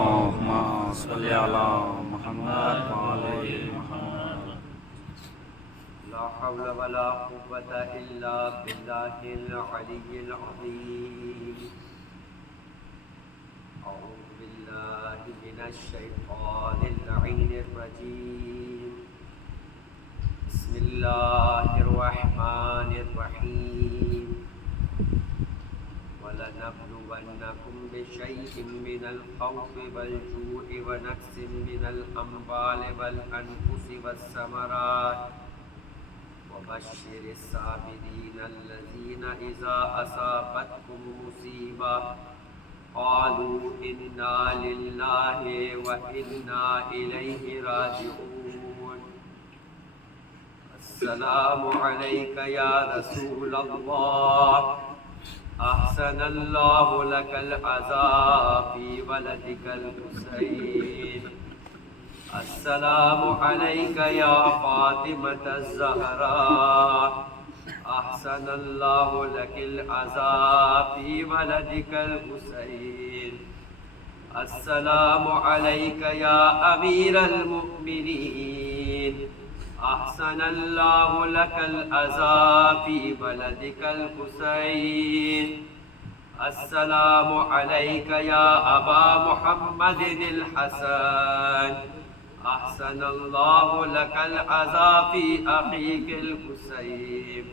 اللهم صل على محمد وعلى محمد. لا حول ولا قوة إلا بالله العلي العظيم. أعوذ بالله من الشيطان اللعين الرجيم. بسم الله الرحمن الرحيم. ولنبلونكم بشيء من الخوف والجوع ونقص من الأموال والأنفس والثمرات وبشر الصابرين الذين إذا أصابتهم مصيبة قالوا إنا لله وإنا إليه راجعون. السلام عليك يا رسول الله. أحسن الله لك العزاء في ولدك الحسين. السلام عليك يا فاطمة الزهراء. أحسن الله لك العزاء في ولدك الحسين. السلام عليك يا أمير المؤمنين. أحسن الله لك العزاء في ولدك الحسين. السلام عليك يا أبا محمد الحسن. أحسن الله لك العزاء في أخيك الحسين.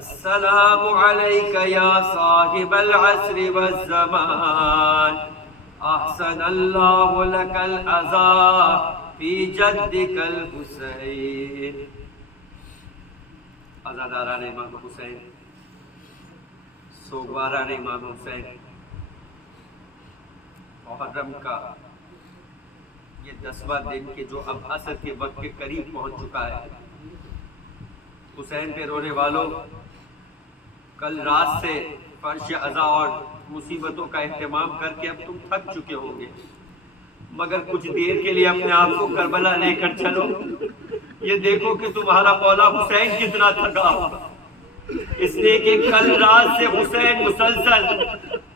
السلام عليك يا صاحب العصر والزمان. أحسن الله لك العزاء فی جدک الحسین. عزاداران امام حسین، سوگواران امام حسین، محرم کا یہ 10واں دن کے جو اب عصر کے وقت کے قریب پہنچ چکا ہے، حسین پہ رونے والوں، کل رات سے فرش عزا اور مصیبتوں کا اہتمام کر کے اب تم تھک چکے ہوں گے، مگر کچھ دیر کے لیے اپنے آپ کو کربلا لے کر چلو. یہ دیکھو کہ تمہارا مولا حسین کتنا تھکا ہوگا، اس لیے کہ کل رات سے حسین مسلسل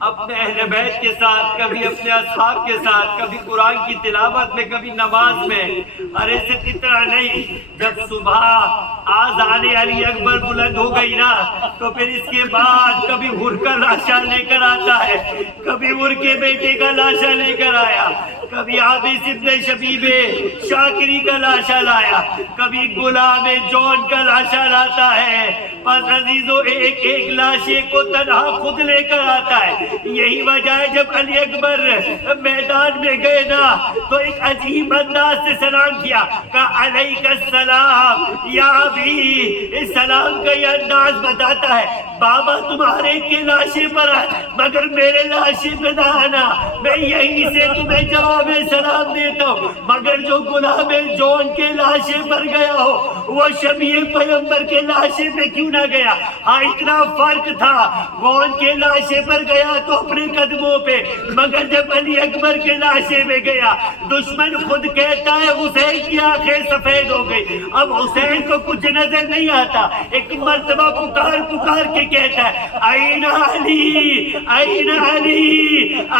اپنے اہل بیت کے ساتھ، کبھی اپنے اصحاب کے ساتھ، کبھی قرآن کی تلاوت میں، کبھی نماز میں. ارے صرف اتنا نہیں، جب صبح آذان علی اکبر بلند ہو گئی نا تو پھر اس کے بعد کبھی ہر کا لاشا لے کر آتا ہے، کبھی ہر کے بیٹے کا لاشا لے کر آیا، کبھی عابس ابن شبیب شاکری کا لاشا لایا، کبھی غلام جون کا لاشا لاتا ہے. پس عزیزو ایک ایک لاشے کو تنہا خود لے کر آتا ہے. یہی وجہ ہے جب علی اکبر میدان میں گئے نا تو ایک عجیب انداز سے سلام کیا، کہا علیک السلام یا ابی. اس سلام کا یہ انداز بتاتا ہے بابا تمہارے کے لاشے پر ہے مگر میرے لاشے پہ نہ آنا، میں یہیں سے تمہیں جواب سلام دیتا ہوں. مگر جو غلام جون کے لاشے پر گیا ہو وہ شبیہ پیغمبر کے لاشے پہ کیوں نہ گیا؟ ہاں اتنا فرق تھا، جون کے لاشے پر گیا تو اپنے قدموں پہ، مگر جب علی اکبر کے لاشے میں گیا دشمن خود کہتا ہے حسین کی آنکھیں سفید ہو گئی. اب حسین کو کچھ نظر نہیں آتا، ایک مرتبہ پکار پکار کے کہتا ہے این علی این علی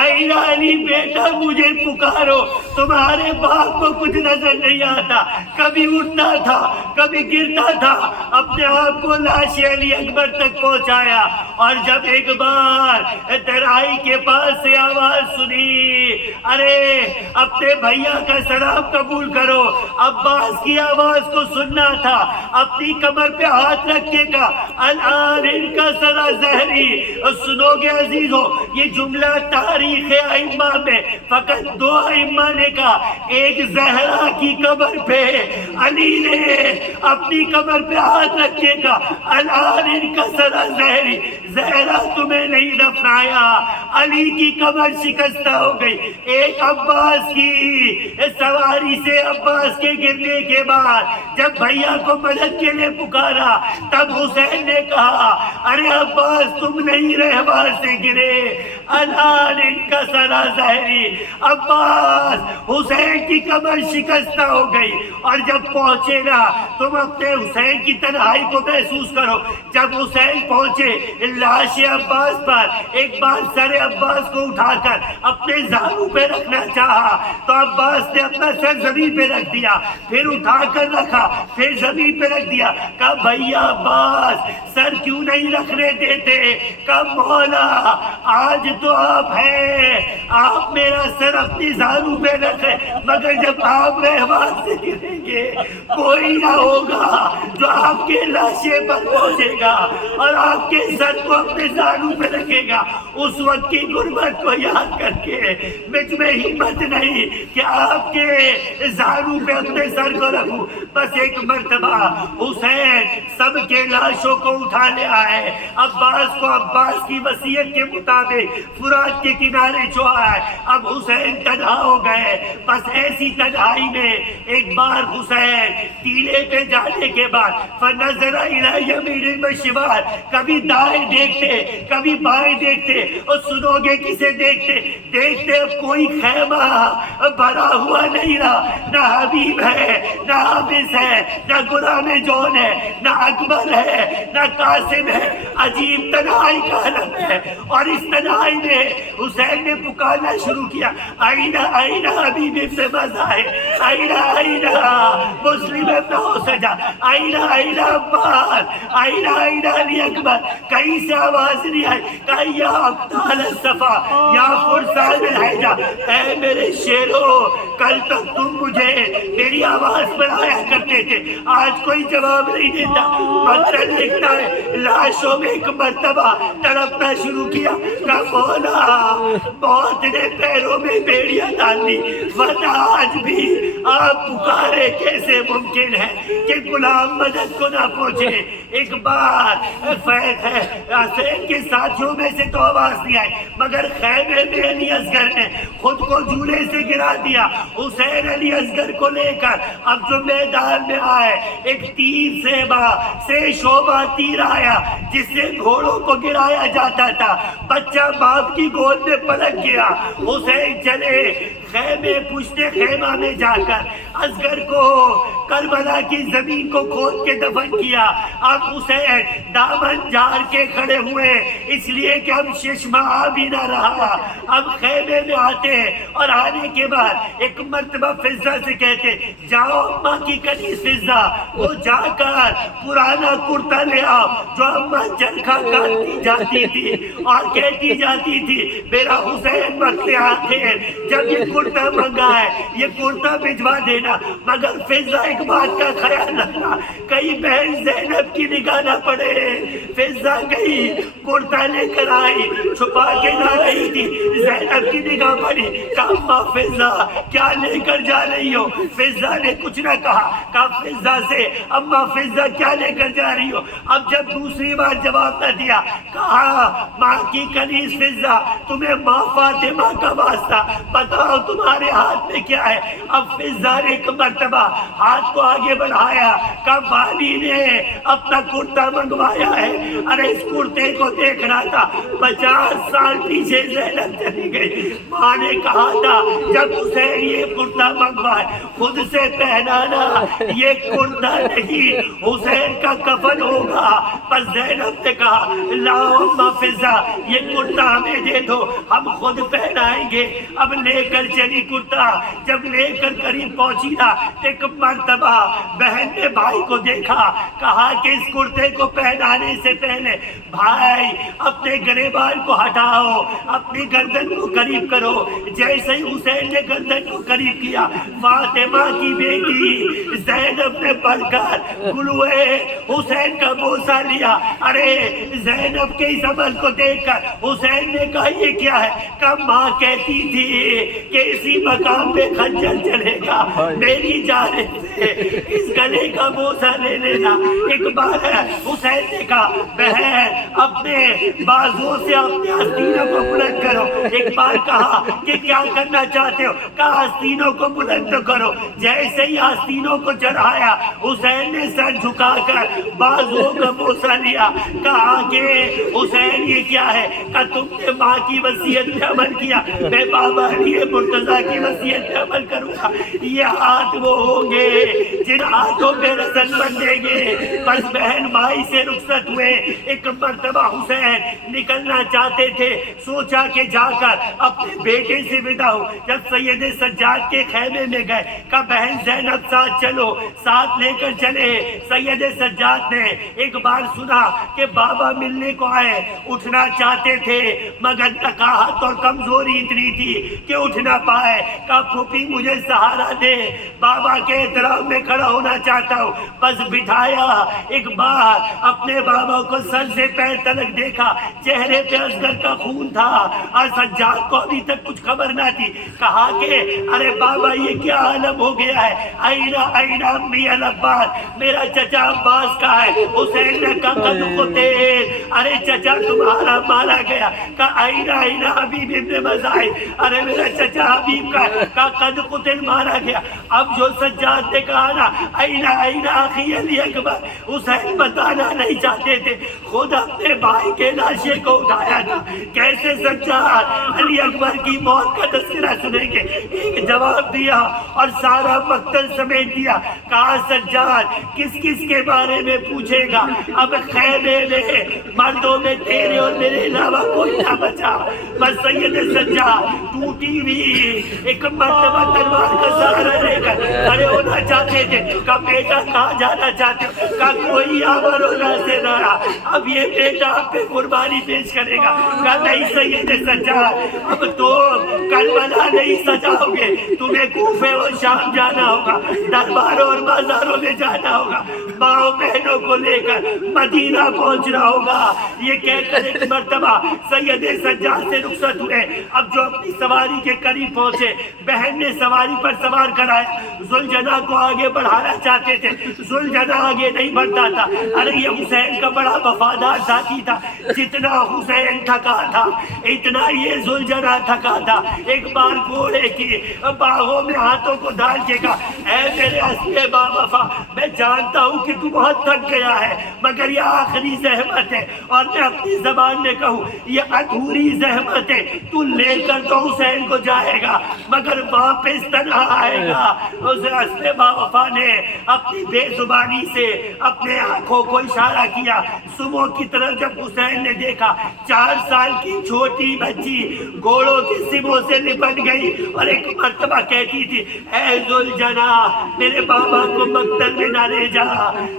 این علی. بیٹا مجھے پکارو. تمہارے باپ کو کچھ نظر نہیں آتا، کبھی اٹھتا تھا کبھی گرتا تھا، اپنے آپ کو لاش علی اکبر تک پہنچایا. اور جب ایک بار ترائی کے پاس سے آواز سنی، ارے اپنے بھیا کا سلام قبول کرو، عباس کی آواز کو سننا تھا، اپنی کمر پہ ہاتھ رکھنے کا، الان ان کا سرا زہری. سنو گے عزیزو، یہ جملہ تاریخ ائمہ میں فقط 2 ائمہ نے کہا. ایک زہرا کی قبر پہ علی نے اپنی قبر پہ ہاتھ رکھنے کا، الان ان کا سرا زہری. زہرا تمہیں نہیں دفنایا، علی کی قبر شکستہ ہو گئی. ایک عباس کی سواری سے عباس کے گرنے کے بعد جب بھیا کو مدد کے لیے پکارا تب حسین نے کہا ارے عباس تم نہیں رہبار سے گرے، الان ان کا سرا ظاہری. عباس حسین کی کمر شکستہ ہو گئی. اور جب پہنچے نا تم اپنے حسین کی تنہائی کو محسوس کرو. جب حسین پہنچے لاش عباس پر ایک بار سر عباس کو اٹھا کر اپنے زانو پہ رکھنا چاہا تو عباس نے اپنا سر زمین پہ رکھ دیا, پھر اٹھا کر رکھا, پھر زمین پہ رکھ دیا. کہا بھیا عباس سر کیوں نہیں رکھنے دیتے؟ کہا مولا آج تو آپ ہیں, آپ میرا سر اپنی زانو پہ رکھے, مگر جب آپ رحمان سے گریں گے کوئی نہ ہوگا جو آپ کے لاشے پر پہنچے گا اور آپ کے سر کو اپنے زانو پہ رکھے گا. اس وقت کی غربت کو یاد کر کے مجھ میں ہمت نہیں کہ آپ کے زانو پہ اپنے سر کو رکھوں. بس ایک مرتبہ حسین سب کے لاشوں کو اٹھا لے آئے. عباس کو عباس کی وصیت کے مطابق فرات کے کنارے چھوڑا ہے. اب حسین تنہا ہو گئے. بس ایسی تنہائی میں ایک بار حسین ٹیلے پہ جانے کے بعد فنظر الی یمین و شمال, کبھی دائیں دیکھتے کبھی بائیں دیکھتے, اور سنو گے کسے دیکھتے دیکھتے اب کوئی خیمہ بھرا ہوا نہیں رہا. نہ حبیب ہے, نہ حافظ ہے, نہ غلام جون ہے, نہ اکبر ہے, نہ قاسم ہے. عجیب تنہائی کا عالم ہے. اور اس تنہائی میں حسین نے پکارنا شروع کیا, آئینہ آئینہ حبیب ابن مظاہر, آئینہ آئینہ مسلم ابن حسجہ, آئینہ آئینہ عباس, آئینہ آئینہ علی اکبر. کہیں سے آواز نہیں آئی. کہا یا ابطال الصفا, یا فرسان الحجہ, اے میرے شیرو کل تک تم مجھے میری آواز پر آیا کرتے تھے, آج کوئی جواب نہیں دیتا. مطلب لکھتا ہے لاشوں میں ایک مرتبہ تڑپنا شروع کیا. کہا مولا موت نے پیروں میں بیڑیاں ڈال دی, ورنہ آج بھی آپ پکارے کیسے ممکن ہے کہ غلام مدد کو نہ پہنچے. ایک بار حسین کے ساتھیوں میں سے تو آواز نہیں آئی, مگر خیمے میں علی اصغر نے خود کو جھولے سے گرا دیا. حسین علی اصغر کو لے کر اب جو میدان میں آئے, ایک تیر سے شعبہ تیر آیا جس سے گھوڑوں کو گرایا جاتا تھا. بچہ باپ کی گود میں پلٹ گیا. حسین چلے خیمے پشت خیمہ میں جا کر اصغر کو کربلا کی زمین کو کھود کے دفن کیا. اب حسین دامن جھاڑ کے کھڑے ہوئے اس لیے کہ اب ششمہ آ بھی نہ رہا. اب خیمے میں آتے اور آنے کے بعد ایک مرتبہ فضہ سے کہتے جاؤ اماں کی کنیز فضہ, وہ جا کر پرانا کرتا لے آؤ جو اماں چرخا کاٹتی جاتی تھی اور کہتی جاتی تھی میرا حسین وقت آخر جب یہ کرتا منگا ہے یہ کرتا بھجوا دینا. مگر فضہ ایک بات کا خیال رکھنا کئی بہن زینب کی نگاہ نہ پڑے. فضہ گئی کرتا لے کر آئی, چھپا کے نہ رہی تھی, زینب کی نگاہ پڑی. کہا اماں فضہ کیا لے کر جا رہی ہو؟ فضہ نے کچھ نہ کہا. کہا فضہ سے اماں فضہ کیا لے کر جا رہی ہو؟ اب جب دوسری بار جواب نہ دیا کہا ماں کی کنیز فضہ تمہیں ماں فاطمہ کا واسطہ, بتاؤ تمہارے ہاتھ میں کیا ہے؟ اب فضہ نے ایک مرتبہ ہاتھ کو آگے بڑھایا. کہا والی نے اپنا کرتا منگوایا ہے. ارے اس کرتے کو دیکھ رہا تھا 50 سال پیچھے زینب چلی گئی. ماں نے کہا تھا جب حسین یہ کرتا منگوائے خود سے پہنانا, یہ کرتا نہیں حسین کا کفن ہوگا. بس زینب نے کہا لاؤ اماں فضہ یہ کرتا ہمیں دے دو, ہم خود پہنائیں گے. اب لے کر چلی کرتا. جب لے کر قریب پہنچی نا ایک مرتبہ بہن نے بھائی کو دیکھا, کہا کہ اس کرتے کو پہنانے سے پہلے بھائی اپنے گریبان کو ہٹاؤ, اپنی گردن کو قریب کرو. جیسے ہی حسین نے گردن کو قریب کیا فاطمہ کی بیٹی زینب نے بڑھ کر گلوئے حسین کا بوسہ لیا. ارے زینب کے اس عمل کو دیکھ کر حسین نے کہا یہ کیا ہے؟ کہا ماں کہتی تھی کہ اسی مقام پہ خنجر چلے گا, میری جانب سے اس گلے کا بوسہ لے لینا. ایک بار حسین نے کہا بہن اپنے بازو سے اپنے آستینوں کو بلند کرو. ایک بار کہا کہ کیا کرنا چاہتے ہو؟ کہا آستینوں کو بلند کرو. جیسے ہی آستینوں کو چڑھایا حسین نے سر جھکا کر بازو کا بوسہ لیا. کہا کہ حسین یہ کیا ہے؟ کہا تم نے ماں کی وصیت پہ عمل کیا، میں بابا علی مرتضیٰ کی وصیت پہ عمل کروں گا۔ یہ ہاتھ وہ ہوں گے جن ہاتھوں پہ رسن بندھیں گے۔ بس بہن بھائی سے رخصت ہوئے، ایک مرتبہ حسین نکلنا چاہتے تھے، سوچا کہ جا کر اپنے بیٹے سے ودا ہو۔ جب سید سجاد کے خیمے میں گئے، کہا بہن زینب ساتھ چلو، ساتھ لے کر چلے۔ سید سجاد نے ایک بار سنا کہ بابا ملنے کو آئے، اٹھنا چاہتے تھے مگر نقاہت اور کمزوری اتنی تھی کہ اٹھ نہ پائے۔ کہا پھوپھی مجھے سہارا دے، بابا کے احترام میں کھڑا ہونا چاہتا ہوں۔ بس بٹھایا۔ ایک بار اپنے بابا کو سر سے پیر تلک دیکھا، چہرے پہ اصغر کا خون تھا اور سجاد کو ابھی تک کچھ خبر نہ تھی۔ کہا کہ ارے بابا یہ کیا عالم ہو گیا ہے، آئینہ امی العباس، میرا چچا عباس کا ہے۔ حسین نے کہا قد قتل، ارے چچا تمہارا مارا گیا۔ کہا آئینہ حبیب ابن مزاحم، ارے میرا چچا حبیب کا ہے۔ کہا قد قتل، مارا گیا۔ اب جو سجاد نے کہا نا آئینہ اخی علی اکبر، حسین بتانا نہیں چاہتے تھے، خود اپنے بھائی کے لاشے کو اٹھایا تھا۔ کیسے سجاد علی اکبر کی موت کا تذکرہ سنیں گے؟ ایک جواب دیا اور سارا مقتل سمیٹ دیا۔ کہا سجاد کس کس کے بارے میں پوچھے گا؟ اب خیمے میں مردوں میں تیرے اور میرے علاوہ کوئی نہ بچا۔ بس سید سجاد ٹوٹی ہوئی ایک مرتبہ تلوار کا سہارا لے کر کھڑے ہونا چاہتے تھے۔ کہا بیٹا کہاں جانا چاہتے ہو؟ کہا کوئی آور و راستے نہ رہا، اب یہ بیٹا آپ پہ قربانی پیش کرے گا۔ کہا نہیں سید سجاد، اب تم کربلا نہیں سجاؤ گے، تمہیں کوفے اور شام جانا ہوگا، درباروں اور بازاروں میں جانا ہوگا، ماں بہنوں کو لے کر مدینہ پہنچنا ہوگا۔ یہ کہہ کر ایک مرتبہ سید سجاد سے رخصت ہوئے۔ اب جو اپنی سواری کے قریب پہنچے، بہن نے سواری پر سوار کرایا، ذوالجناح کو آگے بڑھانا چاہتے تھے، ذوالجناح آگے نہیں بڑھتا تھا۔ ارے یہ حسین کا بڑا وفادار ساتھی تھا، جتنا حسین تھکا تھا اتنا یہ ذوالجناح تھکا تھا۔ ایک بار گھوڑے کی باہوں میں ہاتھوں کو ڈال کے کہا اے میرے اصل با وفا، میں جانتا ہوں کہ تو بہت تھک گیا ہے مگر یہ آخری زحمت ہے، اور میں اپنی زبان میں کہوں یہ ادھوری زحمت ہے، تو لے کر تو حسین کو جائے گا مگر واپس تنہا آئے گا۔ اس اصل با وفا نے اپنی بے زبانی سے اپنے آنکھوں کو اشارہ کیا صبح کی طرف۔ جب حسین نے دیکھا 4 سال کی چھوٹی بچی گھوڑوں کی سموں سے لپٹ گئی اور ایک مرتبہ کہتی تھی اے ذوالجناح میرے بابا کو مقتل میں نہ لے جا۔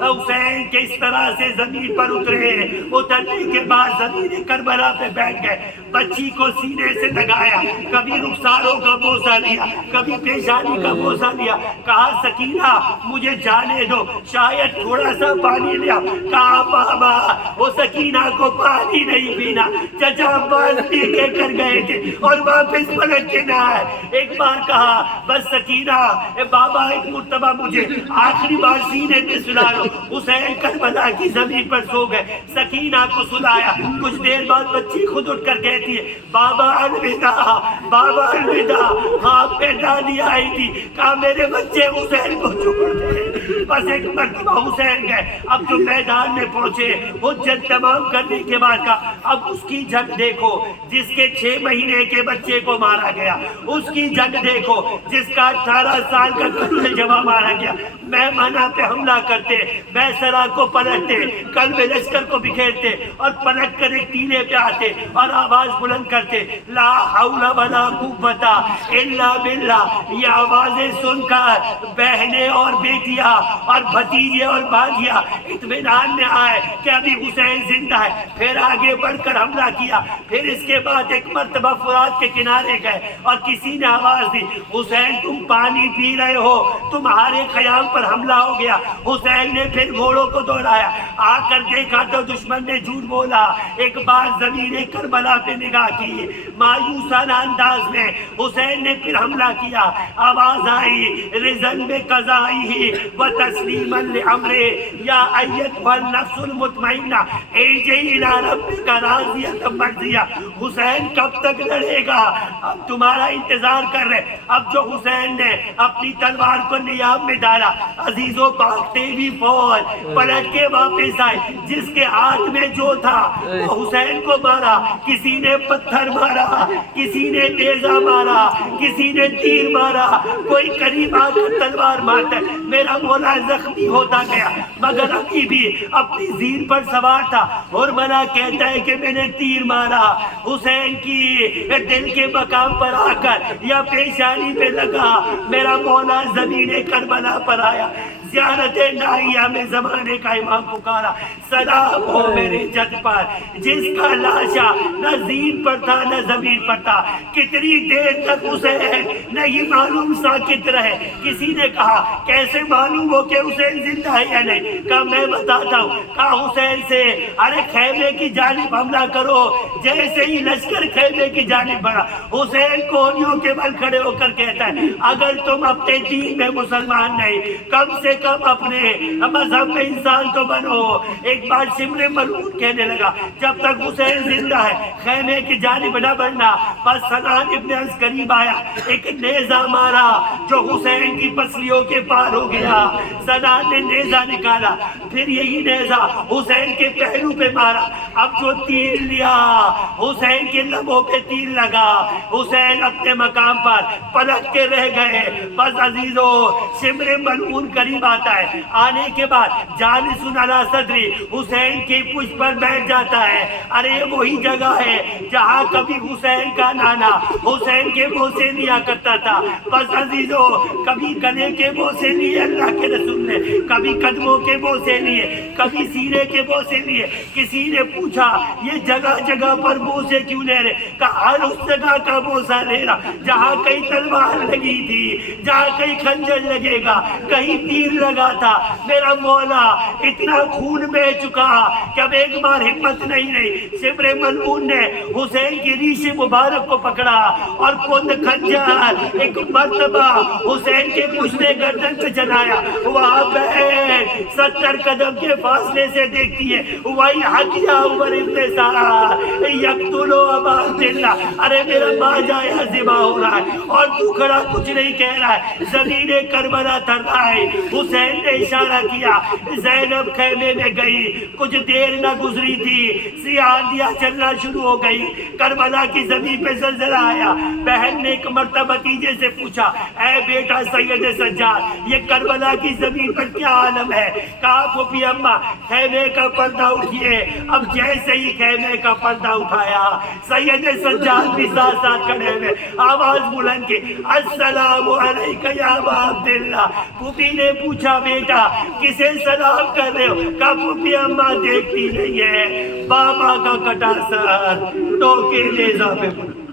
حسین کس طرح سے زمین پر اترے، اترنے کے بعد زمین کربلا پہ بیٹھ گئے، بچی کو سینے سے لگایا، کبھی رخساروں کا بوسہ لیا، کبھی پیشانی کا بوسہ لیا۔ کہا سکینہ مجھے جانے دو، شاید تھوڑا سا پانی لیا۔ کہا بابا وہ سکینہ کو پانی نہیں پینا، چچا عباس پی کے کر گئے تھے اور واپس پلٹ کے نہ آئے۔ ایک بار کہا بس سکینہ اے بابا ایک مرتبہ مجھے آخری بار سینے پہ سلا لو۔ حسین کربلا کی زمین پر سو گئے، سکینہ کو سلایا۔ کچھ دیر بعد بچی خود اٹھ کر کہتی ہے بابا الوداع، بابا الوداع۔ خواب میں دادی آئی تھی، کہا میرے بچے حسین کو چھوڑ دے۔ بس ایک مرتبہ حسین گئے، اب جو میدان میں پہنچے حجت تمام کرنے کے بعد کہا اب اس کی جنگ دیکھو جس کے 6 مہینے کے بچے کو مارا گیا، اس کی جنگ دیکھو جس کا 18 سال کا قتل جواب مارا گیا۔ میں منع پہ حملہ کرتے، بیسرا کو پلٹتے، قلب لشکر کو بکھیرتے اور پلٹ کر ایک ٹیلے پہ آتے اور آواز بلند کرتے لا حول ولا قوت الا باللہ۔ یہ آوازیں سن کر بہنیں اور بیٹیاں اور بھتیجے اور بھانجیاں اطمینان میں آئے کہ ابھی حسین زندہ ہے، پھر آگے بڑھ کر حملہ کیا۔ پھر اس کے بعد ایک مرتبہ فرات کے کنارے گئے اور کسی نے آواز دی حسین تم پانی پی رہے ہو، تمہارے خیام پر حملہ ہو گیا۔ حسین نے پھر گھوڑوں کو دوڑایا، آ کر دیکھا تو دشمن نے جھوٹ بولا۔ ایک بار زمین کربلا پہ نگاہ کی، مایوسانہ انداز میں حسین نے پھر حملہ کیا۔ آواز آئی رضن میں قضائی و تسلیما لامرے یا ایتھا النفس المطمئنہ ارجعی الی ربک راضیۃ مرضیہ۔ حسین کب تک لڑے گا؟ اب تمہارا انتظار کر رہے۔ اب جو حسین نے اپنی تلوار کو نیام میں ڈالا، عزیزوں بھاگتے بھی فوج پلٹ کے واپس آئے، جس کے ہاتھ میں جو تھا وہ حسین کو مارا کسی نے پتھر مارا، کسی نے نیزہ مارا، کسی نے تیر مارا، کوئی قریب آ کر تلوار مارتا ہے، میرا مولا زخمی ہوتا گیا، مگر ابھی بھی اپنی زین پر سوار تھا۔ اور ملا کہتا ہے کہ میں نے تیر مارا، حسین کی دل کے مقام پر آ کر یا پیشانی پہ لگا، میرا مولا زمین کربلا پر آیا، زیارت نائیہ میں زمانے کا امام پکارا، سلام ہو میرے جد پر جس کا لاشا نہ زین پر تھا نہ زمین پر تھا۔ کتنی دیر تک حسین نہیں معلوم ساکت رہے۔ کسی نے کہا کیسے معلوم ہو کہ حسین زندہ ہے یا نہیں؟ کہا میں بتاتا ہوں۔ کہا حسین سے ارے خیمے کی جانب حملہ کرو۔ جیسے ہی لشکر خیمے کی جانب بڑھا، حسین کوہنیوں کے بل کھڑے ہو کر کہتا ہے اگر تم اپنے دین میں مسلمان نہیں، کم سے کم اپنے مذہب میں انسان تو بنو۔ ایک بار شمر ملعون کہنے لگا جب تک حسین زندہ ہے خیمے کی جانب نہ بڑھنا۔ بس سنان ابن انس قریب آیا، ایک نیزہ مارا جو حسین کی پسلیوں کے پار ہو گیا۔ سنان نے نیزہ نکالا، پھر یہی نیزہ حسین کے پہلو پہ مارا۔ اب جو تیر لیا حسین کے لبوں پہ تیر لگا، حسین اپنے مقام پر پلٹ کے رہ گئے۔ بس عزیزو شمر ملعون قریب آتا ہے، آنے کے بعد جالس علی صدری حسین کی پشت پر بیٹھ جاتا ہے۔ ارے وہی جگہ ہے جہاں کبھی حسین کا نانا حسین کے بوسے لیا کرتا تھا۔ بس عزیزو کبھی گلے کے بوسے لیے اللہ کے رسول نے، کبھی قدموں کے بوسے لیے، کبھی سینے کے بوسے لیے۔ کسی نے پوچھا یہ جگہ جگہ پر بوسے کیوں لے رہے؟ کہا ہر اس جگہ کا بوسہ لے رہا جہاں کئی تلوار لگی تھی، جہاں کئی خنجر لگے گا، کہیں تیر لگا تھا۔ میرا مولا اتنا خون بہ چکا کہ اب ایک بار ہمت نہیں رہی۔ شمر ملعون نے حسین کی ریش مبارک کو پکڑا اور کند خنجر ایک مرتبہ حسین کے پشت گردن پہ چلایا۔ وہاں بہن 70 قدم کے فاصلے سے دیکھتی ہے، وہی حقیہ عمر ابن سعد یقتلو ابا عبداللہ، ارے میرا ماں جایا ذبح ہو رہا ہے اور تو کھڑا کچھ نہیں کہہ رہا ہے۔ زمین کربلا تھر رہا ہے۔ حسین نے اشارہ کیا، زینب خیمے میں گئی، کچھ دیر نہ گزری تھی سیاہ آندیاں چلنا شروع ہو گئی، کربلا کی زمین پہ زلزلہ آیا۔ بہن نے ایک مرتبہ بھتیجے سے پوچھا اے بیٹا سید سجاد یہ کربلا کی زمین پر کیا عالم ہے؟ کہا پھوپھی اماں خیمے کا پردہ اٹھیے۔ اب جیسے ہی خیمے کا پردہ اٹھایا سید سجاد بھی ساتھ ساتھ کھڑے ہوئے، آواز بلند کی السلام علیکہ یا ابا عبداللہ۔ پھوپھی نے پوچھا بیٹا کسے سلام کر رہے ہو؟ کہا پھوپھی اماں دیکھتی نہیں ہے، بابا کا کٹا سر ٹوکے نیزہ پہ پڑا۔